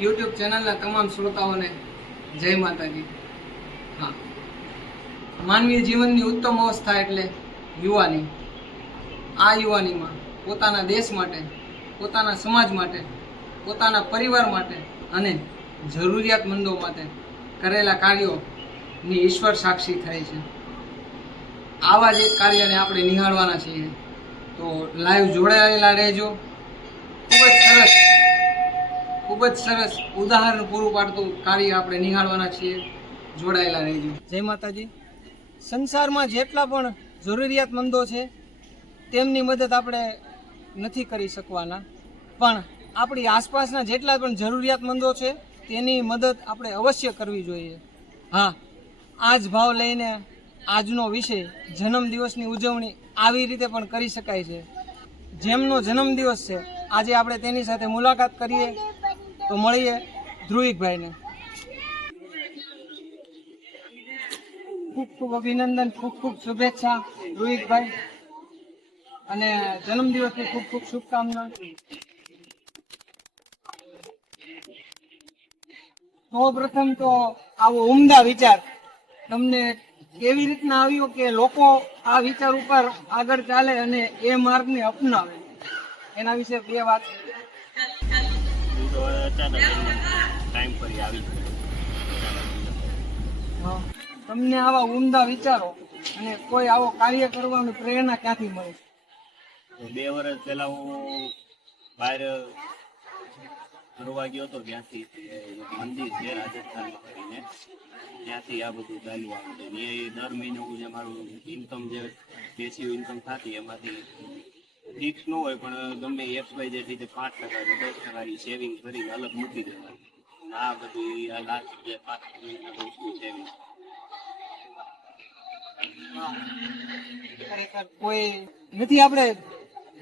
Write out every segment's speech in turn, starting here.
YouTube ચેનલના તમામ શ્રોતાઓને જય માતાજી। હા, માનવીય જીવનની ઉત્તમ અવસ્થા એટલે યુવાની। આ યુવાનીમાં પોતાના દેશ માટે, પોતાના સમાજ માટે, પોતાના પરિવાર માટે અને જરૂરિયાતમંદો માટે કરેલા કાર્યોની ઈશ્વર સાક્ષી થાય છે। આવા જ એક કાર્યને આપણે નિહાળવાના છીએ, તો લાઈવ જોડાયેલા રહેજો। ખૂબ જ સરસ ઉદાહરણ પૂરું પાડતું કાર્ય આપણે નિહાળવાના છીએ, જોડાયેલા રહેજો। જય માતાજી। સંસારમાં જેટલા પણ જરૂરિયાતમંદો છે તેમની મદદ આપણે નથી કરી શકવાના, પણ આપણી આસપાસના જેટલા પણ જરૂરિયાતમંદો છે તેની મદદ આપણે અવશ્ય કરવી જોઈએ। હા, આ જ ભાવ લઈને આજનો વિષય જન્મદિવસની ઉજવણી આવી રીતે પણ કરી શકાય છે। જેમનો જન્મદિવસ છે આજે આપણે તેની સાથે મુલાકાત કરીએ, તો મળીએ ધ્રુવિકભાઈને। ખૂબ ખૂબ અભિનંદન, ખૂબ ખૂબ શુભેચ્છા ધ્રુવિકભાઈ, અને જન્મદિવસની ખૂબ ખૂબ શુભકામના। સૌ પ્રથમ તો આવો ઉમદા વિચાર તમને કેવી રીતના આવ્યો કે લોકો આ વિચાર ઉપર આગળ ચાલે અને એ માર્ગને અપનાવે, એના વિશે બે વાત। તમને આવા ઉમદા વિચારો અને કોઈ આવો કાર્ય કરવાની પ્રેરણા ક્યાંથી મળે? 2 વર્ષ પહેલા હું બહાર ફરવા ગયો હતો, ત્યાંથી મંદિર છે રાજસ્થાનમાં કરીને, ત્યાંથી આ બધું ચાલ્યું આવે છે। એ દર મહિને હું જે મારું ઇન્કમ જે પેસિવ ઇન્કમ થતી એમાંથી ફિક્સ ન હોય પણ ગમે XY જે રીતે 5% કે 10% સેવિંગ કરીને અલગ મૂકી દેવાની। આ બધી આ લાસ્ટ જે 5 મહિના વસ્તુ સેવિંગ। ખરેખર કોઈ નથી, આપણે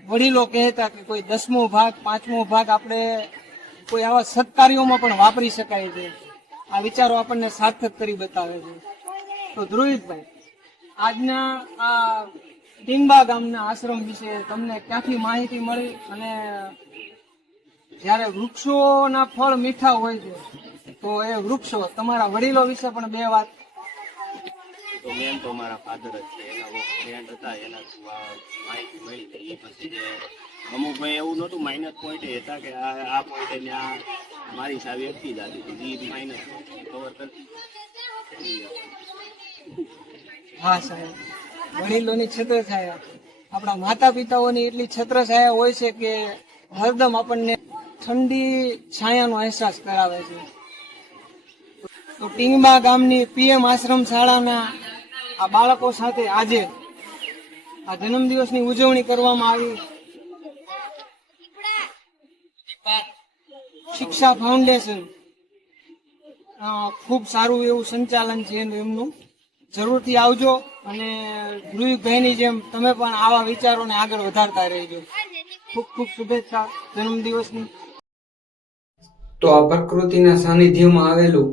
વડીલો કહેતા કે કોઈ 10મો ભાગ 5મો ભાગ આપણે કોઈ આવા સત્કાર્યોમાં પણ વાપરી શકાય છે। આ વિચારો આપણને સાર્થક કરી બતાવે છે। તો ધ્રુવિકભાઈ, આજના આ ટીંબા ગામના આશ્રમ વિશે તમને ક્યાંથી માહિતી મળી, અને જ્યારે વૃક્ષોના ફળ મીઠા હોય છે તો એ વૃક્ષો તમારા વડીલો વિશે પણ બે વાત। તો મેન તો મારા ફાધર જ છે, એના ફ્રેન્ડ હતા, એના માહિતી મળી। એ પછી જે અમુક ભાઈ એવું નહોતું, માઇનસ પોઈન્ટ હતા કે આ પોઈન્ટે ત્યાં મારી સાવી અટકી જતી હતી, એ માઇનસ કવર કરતી। હા સાહેબ, વડીલોની છત્રછાયા, આપણા માતા પિતાઓની એટલી છત્રછાયા હોય છે કે હરદમ આપણને ઠંડી છાયાનો અહેસાસ કરાવે છે। તો ટીંગબા ગામની PM આશ્રમ શાળાના આ બાળકો સાથે આજે આ જન્મદિવસની ઉજવણી કરવામાં આવી। શિક્ષા ફાઉન્ડેશન ખૂબ સારું એવું સંચાલન છે એમનું, જરૂરથી આવજો અને ધ્રુવિકભાઈની જેમ તમે પણ આવા વિચારોને આગળ વધારતા રહેજો। ખૂબ ખૂબ શુભેચ્છા જન્મદિવસની। તો આ પ્રકૃતિના સાનિધ્યમાં આવેલું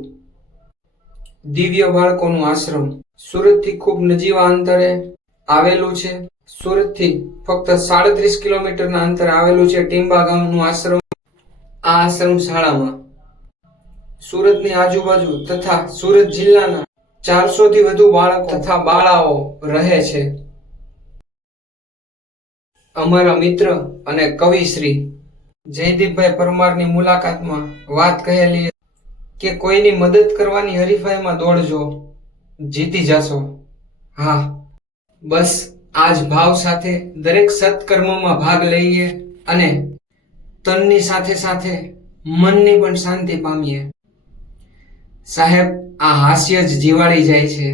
દિવ્ય બાળકોનું આશ્રમ સુરતથી ખૂબ નજીવા અંતરે આવેલું છે। સુરતથી ફક્ત 37 કિલોમીટરના અંતરે આવેલું છે ટીંબા ગામનું આશ્રમ। આ આશ્રમ શાળામાં સુરતની આજુબાજુ તથા સુરત જિલ્લાના 400 થી વધુ બાળકો તથા બાળાઓ રહે છે। અમારા મિત્ર અને કવિ શ્રી જયદીપભાઈ પરમારની મુલાકાતમાં વાત કહેલી કે કોઈની મદદ કરવાની હરીફાઈમાં દોડજો, જીતી જશો। હા, બસ આ જ ભાવ સાથે દરેક સત્કર્મમાં ભાગ લઈએ અને તનની સાથે સાથે મનની પણ શાંતિ પામીએ। સાહેબ, આ હાસ્ય જ જીવાડી જાય છે।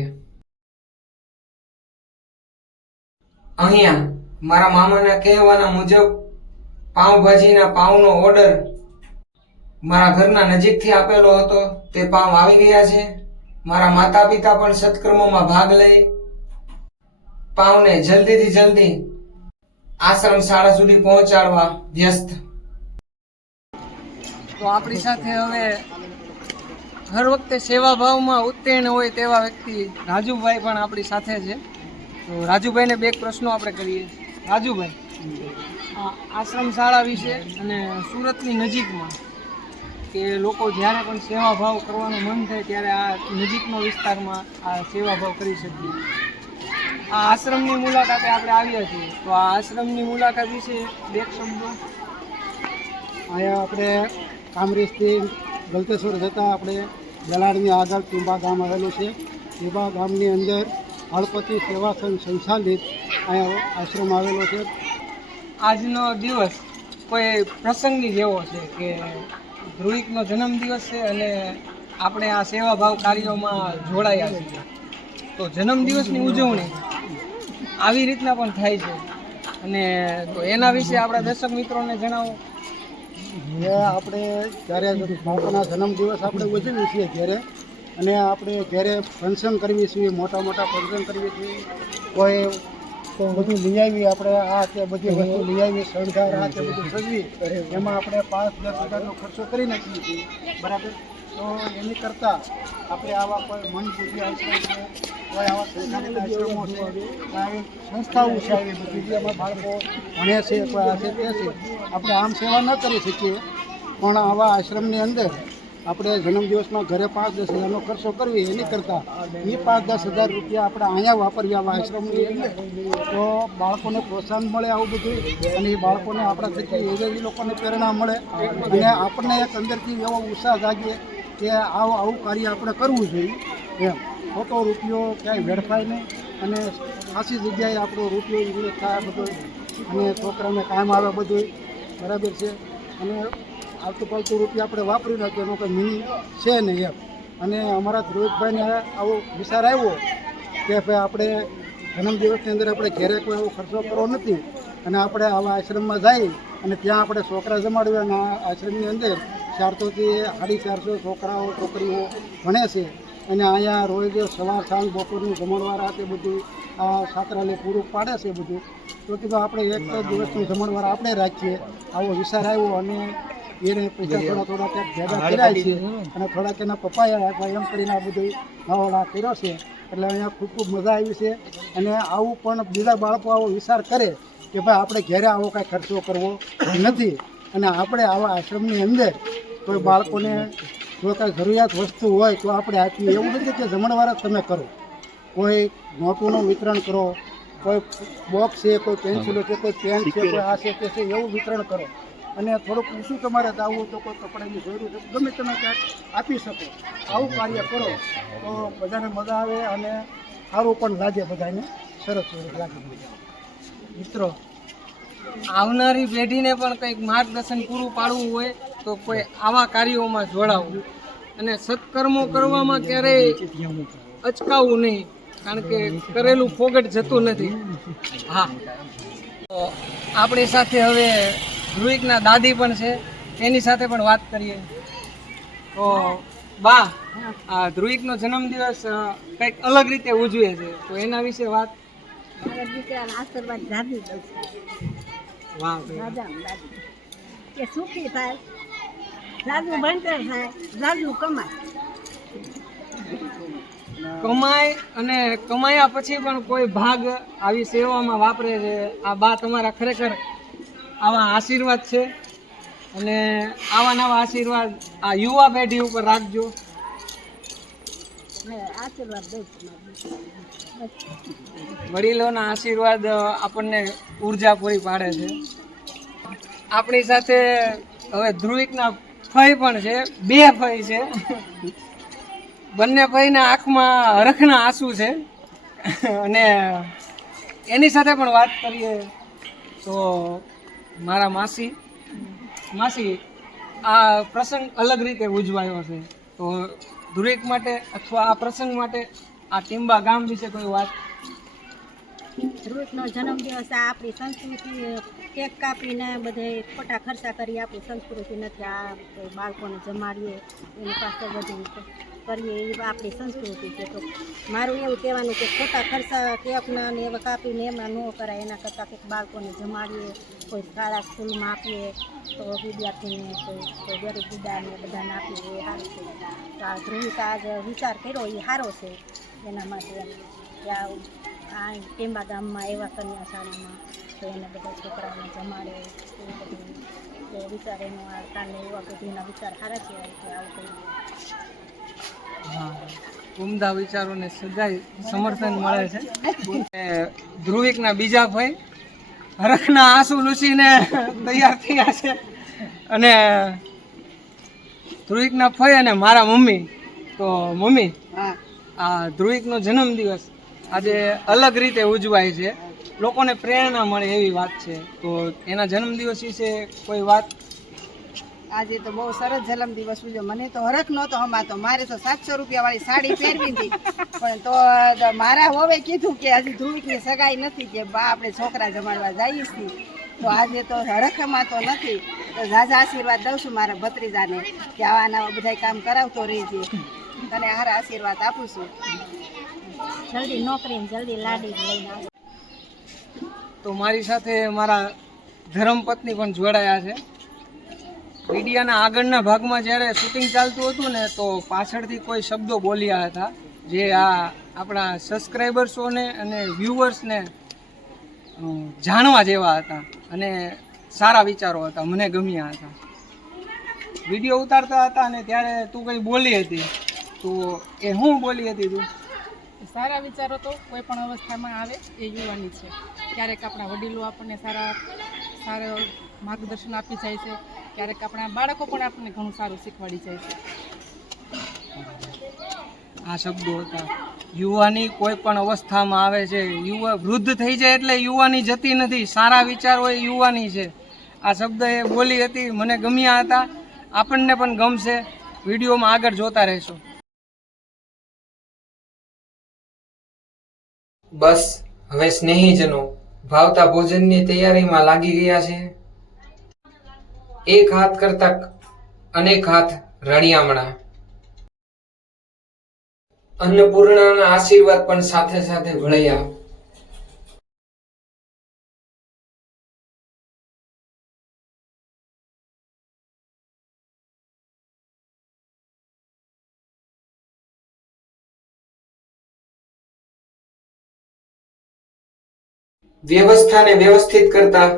અહીંયા મારા મામાના કહેવાના મુજબ પાઉંભાજીના પાઉંનો ઓર્ડર મારા ઘરના નજીકથી આપેલો હતો, તે પાઉં આવી ગયા છે। મારા માતા પિતા પણ સત્કર્મમાં ભાગ લઈ પાઉંને જલ્દીથી જલ્દી આશ્રમ શાળા સુધી પહોંચાડવા વ્યસ્ત। તો આપણી સાથે હવે હર વખતે સેવાભાવમાં ઉત્તીર્ણ હોય તેવા વ્યક્તિ રાજુભાઈ પણ આપણી સાથે છે। તો રાજુભાઈને બે પ્રશ્નો આપણે કરીએ। રાજુભાઈ, આશ્રમ શાળા વિશે અને સુરતની નજીકમાં કે લોકો જ્યારે પણ સેવાભાવ કરવાનું મન થાય ત્યારે આ નજીકનો વિસ્તારમાં આ સેવાભાવ કરી શકીએ. આ આશ્રમની મુલાકાતે આપણે આવ્યા છીએ, તો આ આશ્રમની મુલાકાત વિશે બે શબ્દો. અહીંયા આપણે કામરેજથી ગલતેશ્વર જતાં આપણે જલાડની આગળ ટીંબા ગામ આવેલું છે. ટીંબા ગામની અંદર હળપતિ સેવા સંઘ સંચાલિત અહીંયા આશ્રમ આવેલો છે. આજનો દિવસ કોઈ પ્રસંગની જેવો છે કે ધ્રુવિકનો જન્મદિવસ છે અને આપણે આ સેવાભાવ કાર્યોમાં જોડાયા છીએ. તો જન્મદિવસની ઉજવણી આવી રીતના પણ થાય છે, અને તો એના વિશે આપણા દર્શક મિત્રોને જણાવો. એ આપણે જ્યારે બાળકોના જન્મદિવસ આપણે ઉજવીએ છીએ ઘરે, અને આપણે ઘરે ફંક્શન કરવી છીએ, મોટા મોટા ફંક્શન કરવી છીએ. કોઈ તો બધું લઈ આવીએ આપણે, આ તે બધી વસ્તુ લઈ આવીએ, શણગાર આ તે બધું સજવી, એમાં આપણે 5-10 હજારનો ખર્ચો કરી નાખીએ છીએ, બરાબર. તો એની કરતાં આપણે આવા કોઈ મનબુદ્ધિ આશ્રમ છે, કોઈ આવા સરકારી આશ્રમો છે, આવી સંસ્થાઓ છે, આવી બધી જે એમાં બાળકો ભણે છે, કોઈ આ છે તે છે, આપણે આમ સેવા ન કરી શકીએ, પણ આવા આશ્રમની અંદર આપણે જન્મદિવસમાં ઘરે 5-10 હજારનો ખર્ચો કરવી, એની કરતાં એ 5-10 હજાર રૂપિયા આપણે અહીંયા વાપરીએ આવા આશ્રમની અંદર, તો બાળકોને પ્રોત્સાહન મળે આવું બધું, અને એ બાળકોને આપણા થકી એ લોકોને પ્રેરણા મળે, અને આપણને એક અંદરથી એવો ઉત્સાહ જાગે કે આવું કાર્ય આપણે કરવું જોઈએ એમ. ખોટો રૂપિયો ક્યાંય વેડફાય નહીં, અને ખાસી જગ્યાએ આપણો રૂપિયો ઇન્વેસ્ટ થાય બધો, અને છોકરાને કામ આવે બધું, બરાબર છે. અને આવતું પાલતું રૂપિયા આપણે વાપરી નાખીએ, એનો કંઈ મિનિંગ છે નહીં એમ. અને અમારા ધ્રુવિકભાઈને આવો વિચાર આવ્યો કે ભાઈ આપણે જન્મદિવસની અંદર આપણે ઘરે કોઈ એવો ખર્ચો કરવો નથી, અને આપણે આવા આશ્રમમાં જઈ અને ત્યાં આપણે છોકરા જમાડ્યા, અને આ આશ્રમની અંદર 400થી 450 છોકરાઓ છોકરીઓ ભણે છે, અને અહીંયા રોજ સવાર સાંજ બપોરનું જમણવાર આ તે બધું આ છાત્રાલય પૂરું પાડે છે બધું. તો કીધું આપણે એક દિવસનું જમણવાર આપણે રાખીએ, આવો વિચાર આવ્યો. અને એને પૈસા થોડા ક્યાંક ભેગા કર્યા છે, અને થોડાક એના પપ્પાએ રાખવા એમ કરીને આ બધું નાવડા કર્યો છે. એટલે અહીંયા ખૂબ ખૂબ મજા આવી છે. અને આવું પણ બીજા બાળકો આવો વિચાર કરે કે ભાઈ આપણે ઘરે આવો કાંઈ ખર્ચો કરવો નથી, અને આપણે આવા આશ્રમની અંદર કોઈ બાળકોને જો કાંઈ જરૂરિયાત વસ્તુ હોય તો આપણે આપીએ. એવું નથી કે જમણવાર જ તમે કરો, કોઈ નોટોનું વિતરણ કરો, કોઈ બોક્સ છે, કોઈ પેન્સિલો છે, કોઈ પેન છે, કોઈ આ છે તે છે, એવું વિતરણ કરો. અને થોડુંક ઊંચું તમારે આવવું તો કોઈ કપડાની જરૂર છે, ગમે તમે ક્યાંક આપી શકો. આવું કાર્ય કરો તો બધાને મજા આવે, અને સારું પણ લાગે, બધાને સરસ સરસ લાગે. મિત્રો, આવનારી પેઢીને પણ કંઈક માર્ગદર્શન પૂરું પાડવું હોય તો કોઈ આવા કાર્યોમાં જોડાવવું, અને સત્કર્મો કરવામાં ક્યારેય અચકાવવું નહીં, કારણ કે કરેલું ફોગટ જતું નથી. હા, તો આપણી સાથે હવે ધ્રુવિકના દાદી પણ છે, એની સાથે પણ વાત કરીએ. તો બા, આ ધ્રુવિકનો જન્મદિવસ કંઈક અલગ રીતે ઉજવે છે, તો એના વિશે વાત. મારા દીકરાના આશીર્વાદ જાદી દઉં છું. વાહ, દાદી કે સુખી થાય, જાદુ ભણતર થાય, જાદુ કમાય. કમાય, અને કમાયા પછી પણ કોઈ ભાગ આવી સેવામાં વાપરે છે. આ બા તમારા ખરેખર આવા આશીર્વાદ છે, અને આવા નવા આશીર્વાદ આ યુવા પેઢી ઉપર રાખજો. મેં આશીર્વાદ દઉં છું. વડીલોના આશીર્વાદ આપણને ઉર્જા પૂરી પાડે છે. આપણી સાથે હવે ધ્રુવિકના ફઈ પણ છે, 2 ફઈ છે. બંને ફઈના આંખમાં હરખના આંસુ છે, અને એની સાથે પણ વાત કરીએ તો મારા માસી આ પ્રસંગ અલગ રીતે ઉજવાયો છે, તો ધ્રુવિક માટે અથવા આ પ્રસંગ માટે આ ટીંબા ગામ વિશે કોઈ વાત. ધ્રુવિકનો જન્મદિવસ આ આપણી સંસ્કૃતિ, કેક કાપીને બધે ખોટા ખર્ચા કરી આપણી સંસ્કૃતિ નથી. આ કોઈ બાળકોને જમાડીએ, એની પાસે બધું કરીએ, એ આપણી સંસ્કૃતિ છે. તો મારું એવું કહેવાનું કે ખોટા ખર્ચા કેકના ને એવા કાપીને એમાં ન કરાય, એના કરતાં કંઈક બાળકોને જમાડીએ, કોઈ શાળા સ્કૂલમાં આપીએ, તો વિદ્યાર્થીને કોઈ ગરીબ બુદ્ધાને બધાને આપીએ, એ સારું છે. તો આ ધ્રુવિક આજ વિચાર કર્યો એ સારો છે. એના માટે ત્યાં આ ટેંબા ગામમાં એવા કન્યા શાળામાં તો એને બધા છોકરાઓને જમાડે, એવું બધું કે વિચાર એનો આ કાલની યુવા પેઢીના વિચાર સારા છે એટલે આવું કરીએ. હા, ઉમદા વિચારોને સદાય સમર્થન મળે છે. અને ધ્રુવિકના બીજા ભાઈ હરખના આંસુ લૂસીને તૈયાર થયા છે. અને ધ્રુવિકના ફઈ અને મારા મમ્મી. તો મમ્મી, આ ધ્રુવિકનો જન્મદિવસ આજે અલગ રીતે ઉજવાય છે, લોકોને પ્રેરણા મળે એવી વાત છે. તો એના જન્મદિવસ વિશે કોઈ વાત? આજે તો બહુ સરસ જન્મદિવસ ઉજવ્યો. મને તો હરખ નહોતો હમાતો. મારે તો 700 રૂપિયાવાળી સાડી પહેરવી હતી, પણ તો મારા વહુએ કીધું કે હજી ધ્રુવિકની સગાઈ નથી, કે બા આપણે છોકરા જમાડવા જઈએ છીએ. તો આજે તો હરખ હમાતો નથી. તો ઝાઝા આશીર્વાદ દઉં છું મારા ભત્રીજાને કે આવા નવા બધા કામ કરાવતો રહેજે, તને હારા આશીર્વાદ આપું છું. જલ્દી નોકરી જલ્દી લાડી લઈને આવે. તો મારી સાથે મારા ધર્મપત્ની પણ જોડાયા છે. મીડિયાના આગળના ભાગમાં જ્યારે શૂટિંગ ચાલતું હતું ને, તો પાછળથી કોઈ શબ્દો બોલ્યા હતા જે આપણા સબસ્ક્રાઈબર્સોને અને વ્યુઅર્સને જાણવા જેવા હતા અને સારા વિચારો હતા, મને ગમ્યા હતા. વિડીયો ઉતારતા હતા અને ત્યારે તું કંઈ બોલી હતી, તો એ હું બોલી હતી તું? સારા વિચારો તો કોઈ પણ અવસ્થામાં આવે એ યુવાની છે. ક્યારેક આપણા વડીલો આપણને સારા માર્ગદર્શન આપી જાય છે, ક્યારેક આપણા બાળકો પણ આપણને ઘણું સારું શીખવાડી જાય છે. આ શબ્દો હતા. યુવાની કોઈ પણ અવસ્થામાં આવે છે. વૃદ્ધ થઈ જાય એટલે યુવાની જતી નથી. સારા વિચાર હોય યુવાની છે. આ શબ્દ એ બોલી હતી, મને ગમ્યા હતા. આપણને પણ ગમશે. વિડીયોમાં આગળ જોતા રહેશો. બસ હવે સ્નેહીજનો ભાવતા ભોજનની તૈયારીમાં લાગી ગયા છે. એક હાથ કરતા અનેક હાથ રળિયામણા. અન્નપૂર્ણાના આશીર્વાદ પણ સાથે સાથે વળ્યા. વ્યવસ્થાને વ્યવસ્થિત કરતા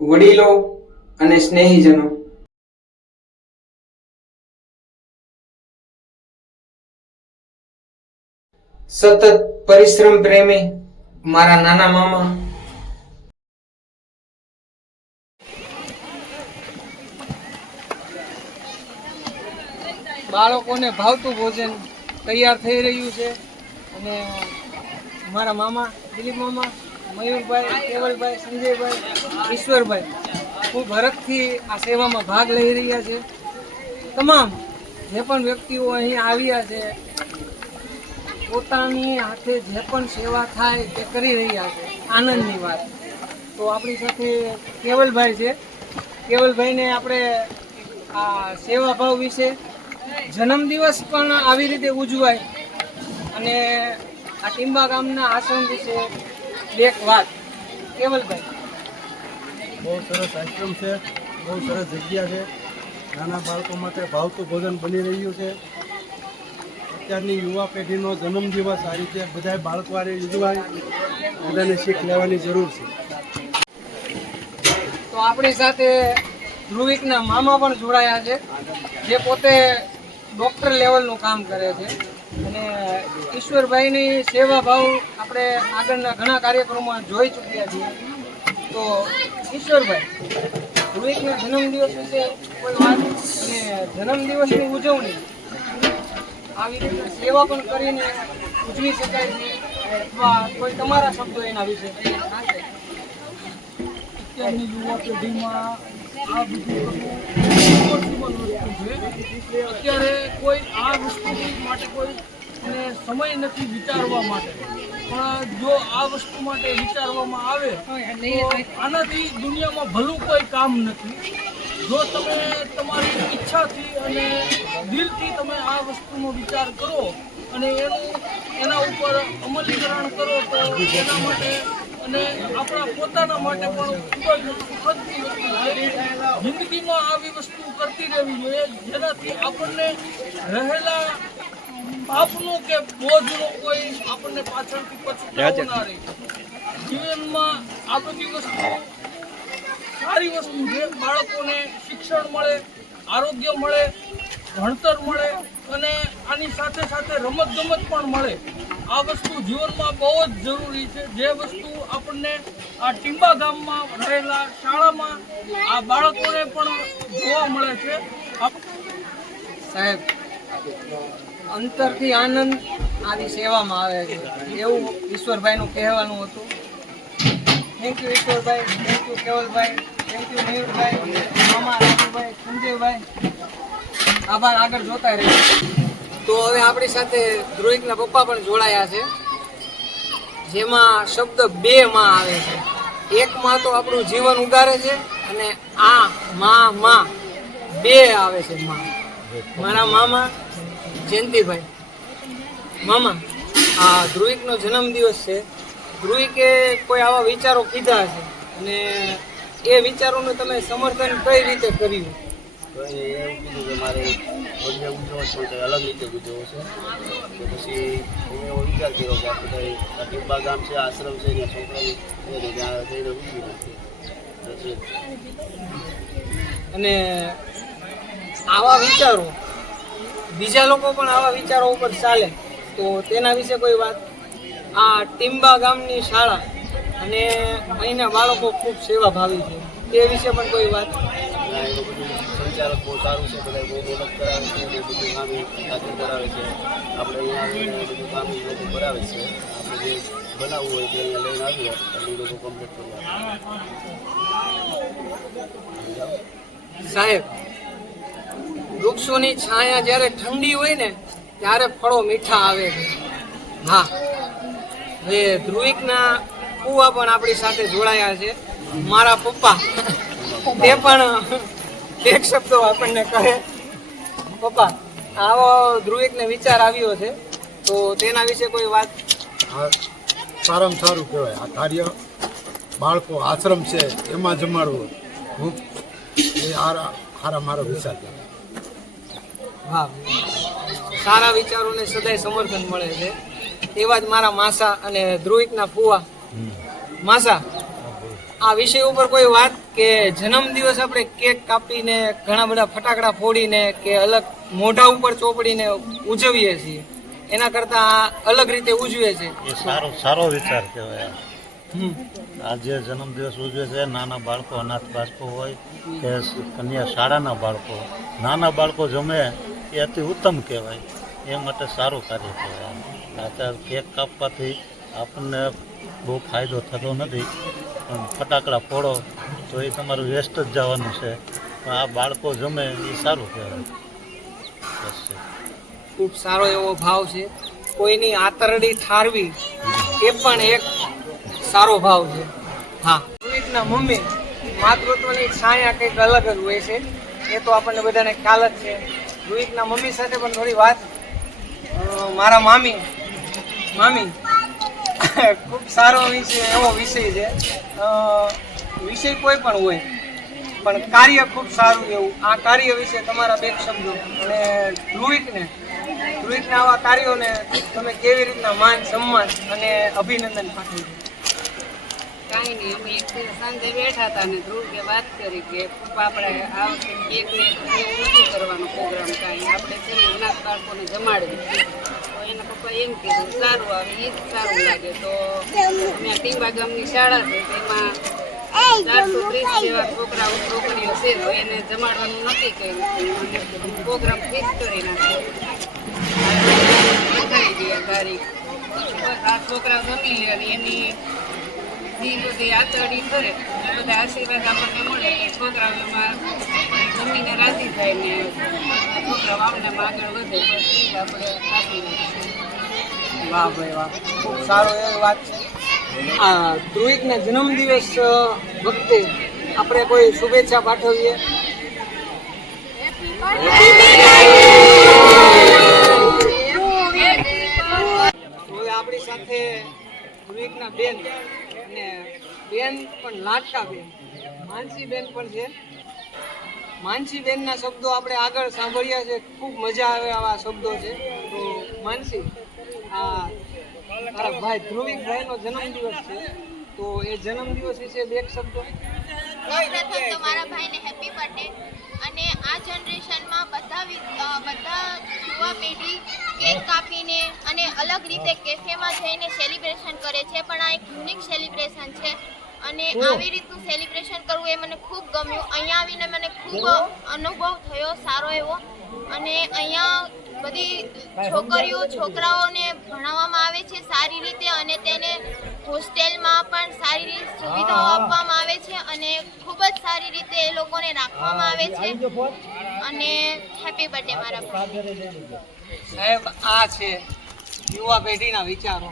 વડીલો અને સ્નેહીજનો. સતત પરિશ્રમ પ્રેમી મારા નાના મામા. બાળકોને ભાવતું ભોજન તૈયાર થઈ રહ્યું છે અને મારા મામા દિલીપ મામા, મયુરભાઈ, કેવલભાઈ, સંજયભાઈ, ઈશ્વરભાઈ ખૂબ હરખથી આ સેવામાં ભાગ લઈ રહ્યા છે. તમામ જે પણ વ્યક્તિઓ અહીં આવ્યા છે, પોતાની હાથે જે પણ સેવા થાય તે કરી રહ્યા છે. આનંદની વાત. તો આપણી સાથે કેવલભાઈ છે. કેવલભાઈને આપણે આ સેવાભાવ વિશે, જન્મદિવસ પણ આવી રીતે ઉજવાય અને આ ટીંબા ગામના આશ્રમ વિશે બે વાત. કેવલભાઈ, બહુ સરસ આશ્રમ છે, બહુ સરસ જગ્યા છે. નાના બાળકો માટે ભાવતું ભોજન બની રહ્યું છે. અત્યારની યુવા પેઢીનો જન્મદિવસ આ રીતે બધા બાળકો આ રીતે ઉજવાય, બધાને શીખ લેવાની જરૂર છે. તો આપણી સાથે ધ્રુવિકના મામા પણ જોડાયા છે, જે પોતે ડૉક્ટર લેવલનું કામ કરે છે. અને ઈશ્વરભાઈની સેવા ભાવ આપણે આગળના ઘણા કાર્યક્રમોમાં જોઈ ચૂક્યા છીએ. તો ઈશ્વરભાઈ, ધ્રુવિકના જન્મદિવસ વિશે કોઈ વાત અને જન્મદિવસની ઉજવણી આવી રીતે સેવા પણ કરીને ઉજવી શકાય છે, અથવા કોઈ તમારા શબ્દો એના વિશે? અત્યારની યુવા પેઢીમાં આ બધું કરવું છે. અત્યારે કોઈ આ વસ્તુ માટે કોઈ સમય નથી વિચારવા માટે, પણ જો આ વસ્તુ માટે વિચારવામાં આવે તો આનાથી દુનિયામાં ભલું કોઈ કામ નથી. જો તમે તમારી ઈચ્છાથી અને દિલથી તમે આ વસ્તુનો વિચાર કરો અને એના ઉપર અમલીકરણ કરો તો એના માટે અને આપણા પોતાના માટે પણ ખૂબ જ સુખદની વસ્તુ છે. જિંદગીમાં આવી વસ્તુ કરતી રહેવી જોઈએ, જેનાથી આપણને રહેલા પાપનો કે બોધનો કોઈ આપણને પાછળથી પછતાવો ના રહે. જીવનમાં આ બધી વસ્તુ સારી વસ્તુ છે. બાળકોને શિક્ષણ મળે, આરોગ્ય મળે, ભણતર મળે અને આની સાથે સાથે રમતગમત પણ મળે. આ વસ્તુ જીવનમાં બહુ જ જરૂરી છે. જે વસ્તુ આપણને આ ટીંબા ગામમાં રહેલા શાળામાં આ બાળકોને પણ જોવા મળે છે. સાહેબ, અંતરથી આનંદ આવી સેવામાં આવે છે એવું ઈશ્વરભાઈનું કહેવાનું હતું. Thank you Ishwarbhai, thank you Kevalbhai, thank you Mayurbhai, મામા રાજુભાઈ, સંજયભાઈ. આભાર. આગળ જોતા રહીએ. તો હવે આપણી સાથે ધ્રુવિકના પપ્પા પણ જોડાયા છે, જેમાં શબ્દ બે માં આવે છે. એક માં તો આપણું જીવન ઉગારે છે અને આ માં બે આવે છે. માં મારા મામા જયંતિભાઈ. મામા, આ ધ્રુવિકનો જન્મદિવસ છે. ધ્રુવિકે કોઈ આવા વિચારો કીધા છે અને એ વિચારોનું તમે સમર્થન કઈ રીતે કર્યું? તો એને એવું કીધું કે મારે બર્થડે ઉજવવો છે તો અલગ રીતે ઉજવવો છે. તો પછી મેં એવો વિચાર કર્યો કે આપણે કંઈ આ ટીંબા ગામ છે, આશ્રમ છે, ત્યાં છોકરાઓ ત્યાં જઈને ઉજવી નાખીએ. અને આવા વિચારો બીજા લોકો પણ આવા વિચારો ઉપર ચાલે તો તેના વિશે કોઈ વાત? આ ટીંબા ગામની શાળા અને અહીંના બાળકો ખૂબ સેવાભાવી છે, તે વિશે પણ કોઈ વાત? ત્યાં એનું બધું સંચાલક બહુ સારું છે, બધા બહુ મદદ કરાવે છે અને બધું કામ સાથે કરાવે છે. આપણે અહીંયા આવીને બધું કામ એ લોકો કરાવે છે. આપણે જે બનાવવું હોય તે અહીંયા લઈને આવીએ એટલે એ લોકો કમ્પ્લીટ કરી આપે. સાહેબ, વૃક્ષોની છાયા જ્યારે ઠંડી હોય ને ત્યારે ફળો મીઠા આવે છે. હા, હવે ધ્રુવિકના ફુવા પણ આપણી સાથે જોડાયા છે. મારા પપ્પા તે પણ એક શબ્દો આપણને કહે. પપ્પા, આવો ધ્રુવિકને વિચાર આવ્યો છે તો તેના વિશે કોઈ વાત? આ સારામાં સારું કહેવાય. આ કાર્ય બાળકો આશ્રમ છે એમાં જમાડવું હું એ સારા મારો વિચાર કહેવાય. હા, સારા વિચારોને સદાય સમર્થન મળે છે. એવા જ મારા માસા અને ધ્રુવિકના ફુવા. માસા, આ વિષય ઉપર કોઈ વાત કે જન્મદિવસ આપણે કેક કાપીને ઘણા બધા ફટાકડા ફોડીને કે અલગ મોઢા ઉપર ચોપડીને ઉજવીએ છીએ, એના કરતા આ અલગ રીતે ઉજવે છે. એ સારો વિચાર કહેવાય. આ જે જન્મદિવસ ઉજવે છે નાના બાળકો, અનાથ બાળકો હોય કે કન્યા શાળાના બાળકો, નાના બાળકો જમે એ અતિ ઉત્તમ કહેવાય. એ માટે સારું કાર્ય કહેવાય. અત્યારે કેક કાપવાથી આપણને બહુ ફાયદો થતો નથી, પણ ફટાકડા ફોડો તો એ તમારું વેસ્ટ જ જવાનું છે. પણ આ બાળકો જમે એ સારું કહેવાય. બસ છે. ખૂબ સારો એવો ભાવ છે. કોઈની આતરડી ઠારવી એ પણ એક સારો ભાવ છે. હા, ધ્રુવિકના મમ્મી માતૃત્વની છાયા કંઈક અલગ જ હોય છે, એ તો આપણને બધાને ખ્યાલ જ છે. ધ્રુવિકના મમ્મી સાથે પણ થોડી વાત. મારા મામી ખૂબ સારો વિષય એવો વિષય છે. વિષય કોઈ પણ હોય પણ કાર્ય ખૂબ સારું એવું. આ કાર્ય વિશે તમારા બે શબ્દો. અને ધ્રુવિકને આવા કાર્યોને તમે કેવી રીતના માન સન્માન અને અભિનંદન પાઠવી? કાંઈ નહીં, અમે એક દિવસ સાંજે બેઠા હતા અને ધ્રુવે વાત કરી કે પપ્પા આપણે આ વખતે કેકને ઓછું કરવાનો પ્રોગ્રામ કાંઈ આપણે છે ને અનાથ બાળકોને જમાડવી. તો એના પપ્પા એમ કીધું સારું આવે, એ જ સારું લાગે. તો અમે ટીંબા ગામની શાળા છે તેમાં 430 જેવા છોકરાઓ છોકરીઓ છે, તો એને જમાડવાનું નક્કી કર્યું. પ્રોગ્રામ ફિક્સ કરી નાખ્યો. લખાઈ ગયા તારીખ. આ છોકરા જમી લે અને એની બધી આતરડી કરે, બધા આશીર્વાદ આપણને મળે. છોકરાઓ એમાં જમીને રાજી થાય ને છોકરાઓ આપણે આગળ વધે. બસ એ જ આપણે આશીર્વાદ. વાહ ભાઈ વાહ, ખૂબ સારો એવી વાત છે. આ ધ્રુવિકના જન્મદિવસ વખતે આપણે કોઈ શુભેચ્છા પાઠવીએ? હવે આપણી સાથે ધ્રુવિકના બેન અને બેન પણ લાડકા બેન માનસી બેન પણ છે. માનસી બેનના શબ્દો આપણે આગળ સાંભળ્યા છે, ખૂબ મજા આવે આવા શબ્દો છે. તો માનસી, આ તારા ભાઈ ધ્રુવિકભાઈનો જન્મદિવસ છે, તો એ જન્મદિવસ વિશે બે શબ્દો. પ્રથમ તો મારા ભાઈને હેપી બર્થડે. અને આ જનરેશનમાં બધા યુવા પેઢી કેક કાપીને અને અલગ રીતે કેફેમાં જઈને સેલિબ્રેશન કરે છે, પણ આ એક યુનિક સેલિબ્રેશન છે અને આવી રીતનું સેલિબ્રેશન કરવું એ મને ખૂબ ગમ્યું. અહીંયા આવીને મને ખૂબ અનુભવ થયો સારો એવો. અને અહીંયા બધી છોકરાઓને ભણાવવામાં આવે છે સારી રીતે અને તેને હોસ્ટેલમાં પણ સારી સુવિધાઓ આપવામાં આવે છે અને ખૂબ જ સારી રીતે એ લોકોને રાખવામાં આવે છે. અને હેપી બર્થડે મારા ભાઈ. સાહેબ, આ છે યુવા પેઢીના વિચારો.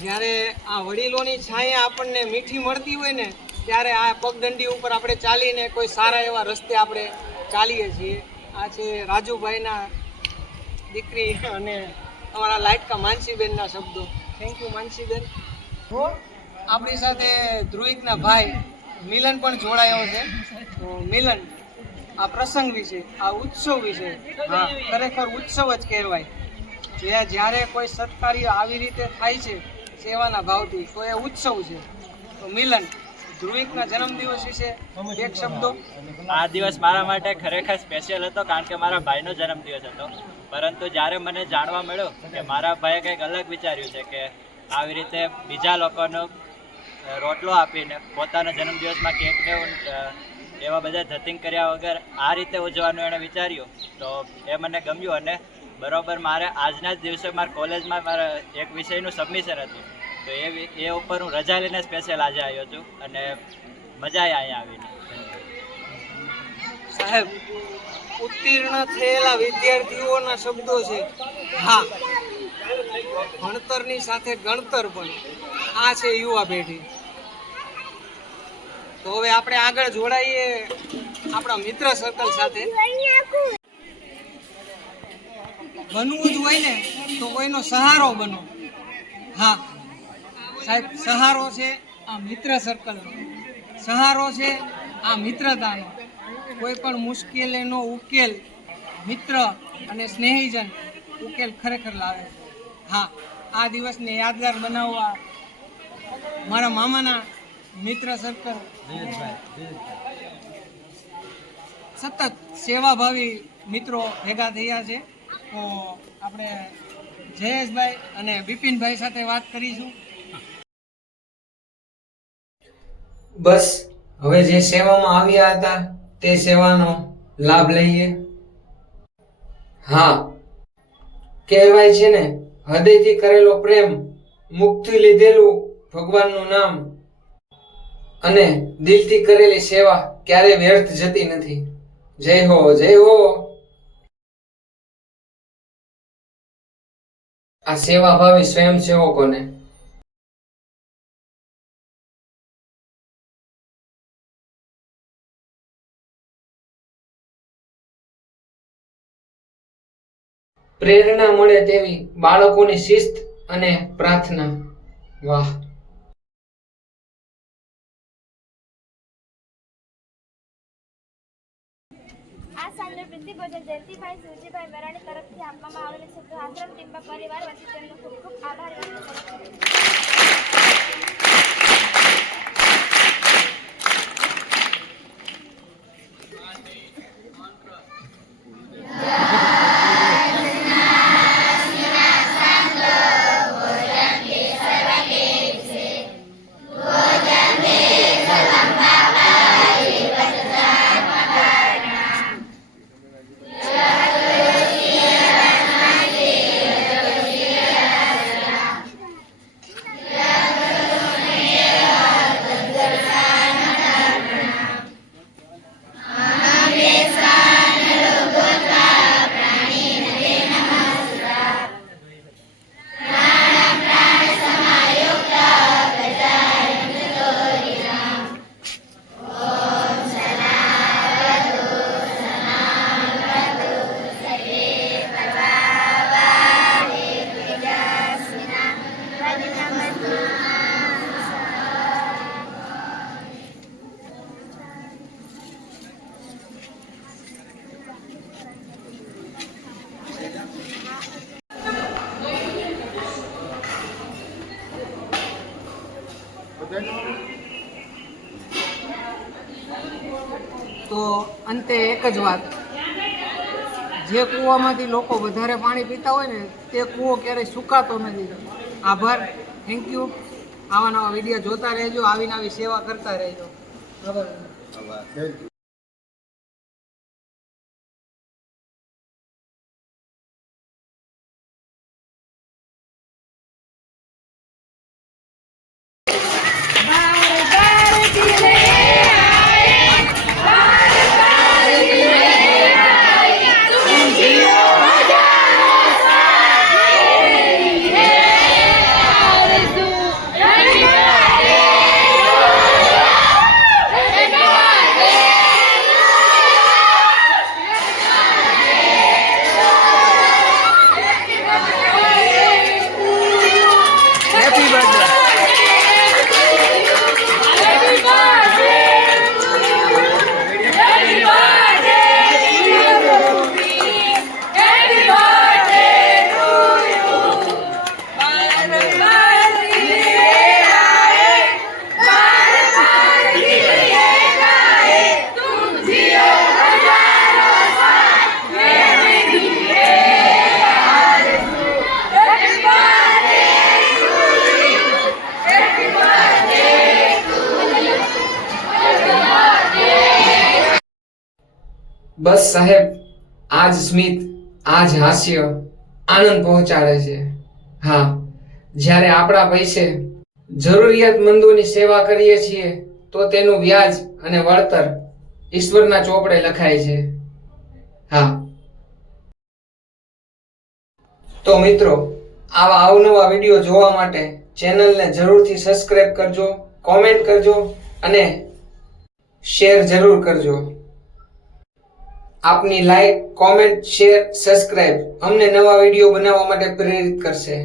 જ્યારે આ વડીલોની છાયા આપણને મીઠી મળતી હોય ને, ત્યારે આ પગદંડી ઉપર આપણે ચાલીને કોઈ સારા એવા રસ્તે આપણે ચાલીએ છીએ. આ છે રાજુભાઈના દીકરી અને અમારા લાઇટકા માનસીબેનના શબ્દો. Thank you Mansiben. આપણી સાથે ધ્રુવિકના ભાઈ મિલન પણ જોડાયો છે. તો મિલન, આ પ્રસંગ વિશે, આ ઉત્સવ વિશે, હા ખરેખર ઉત્સવ જ કહેવાય. જ્યારે કોઈ સત્કાર્ય આવી રીતે થાય છે સેવાના ભાવથી, તો એ ઉત્સવ છે. તો મિલન, ધ્રુવિકના જન્મદિવસ વિશે એક શબ્દો. આ દિવસ મારા માટે ખરેખર સ્પેશિયલ હતો, કારણ કે મારા ભાઈનો જન્મદિવસ હતો. પરંતુ જ્યારે મને જાણવા મળ્યું કે મારા ભાઈએ કંઈક અલગ વિચાર્યું છે કે આવી રીતે બીજા લોકોનો રોટલો આપીને પોતાના જન્મદિવસમાં કેકને એવા બધા ધતિંગ કર્યા વગર આ રીતે ઉજવવાનું એણે વિચાર્યું, તો એ મને ગમ્યું. અને બરાબર મારે આજના જ દિવસે મારા કોલેજમાં મારા એક વિષયનું સબમિશન હતું, તો એ ઉપર હું રજા લઈને સ્પેશિયલ આજે આવ્યો છું અને મજા આવી અહીંયા આવીને. સાહેબ, ઉત્તીર્ણ થયેલા વિદ્યાર્થીઓના શબ્દો છે. હા, ભણતરની સાથે ગણતર પણ. આ છે યુવા પેઢી. તો હવે આપણે આગળ જોડાઈએ આપણા મિત્ર સર્કલ સાથે. બનવું જ હોય ને તો કોઈનો સહારો બનો. હા સાહેબ, સહારો છે આ મિત્ર સર્કલનો, સહારો છે આ મિત્રતાનો. કોઈ પણ મુશ્કેલીનો ઉકેલ મિત્ર અને સ્નેહીજન ઉકેલ ખરેખર લાવે. હા, આ દિવસને યાદગાર બનાવવા મારા મામાના મિત્ર સર્કલ સતત સેવાભાવી મિત્રો ભેગા થયા છે. તો આપણે જયેશભાઈ અને બિપિનભાઈ સાથે વાત કરીશું. બસ હવે જે સેવામાં આવ્યા હતા તે સેવાનો લાભ લઈએ. હા, કહેવાય છે ને, હૃદયથી કરેલો પ્રેમ, મુખથી લીધેલું ભગવાનનું નામ અને દિલથી કરેલી સેવા ક્યારે વ્યર્થ જતી નથી. જય હો, જય હો. આ સેવાભાવી સ્વયંસેવકોને. પ્રેરણા મળે તેવી બાળકોની શિસ્ત અને પ્રાર્થના. વાહ. આ સાલનો પ્રિન્સિપલ જયંતિભાઈ સુરજીભાઈ મેરાણી તરફથી આપવામાં આવેલ શબ્દો આશ્રમ ટીમ્બા પરિવાર વતી તેમનો ખૂબ ખૂબ આભાર વ્યક્ત કરું છું. અંતે એક જ વાત, જે કૂવામાંથી લોકો વધારે પાણી પીતા હોય ને તે કૂવો ક્યારેય સુકાતો નથી. આભાર, થેન્ક યુ. આવા નવા વિડીયો જોતા રહેજો, આવી નવી સેવા કરતા રહેજો. આભાર. બસ સાહેબ, આજ સ્મિત, આજ હાસ્ય આનંદ પહોંચાડે છે. હા, જ્યારે આપણા પૈસે જરૂરિયાતમંદોની સેવા કરીએ છીએ તો તેનું વ્યાજ અને વળતર ઈશ્વરના ચોપડે લખાય છે. હા, તો મિત્રો, આવા અવનવા વિડીયો જોવા માટે ચેનલને જરૂરથી સબસ્ક્રાઇબ કરજો, કોમેન્ટ કરજો અને શેર જરૂર કરજો. આપની લાઈક, કોમેન્ટ, શેર, સબસ્ક્રાઇબ અમને નવા વિડીયો બનાવવા માટે પ્રેરિત કરશે.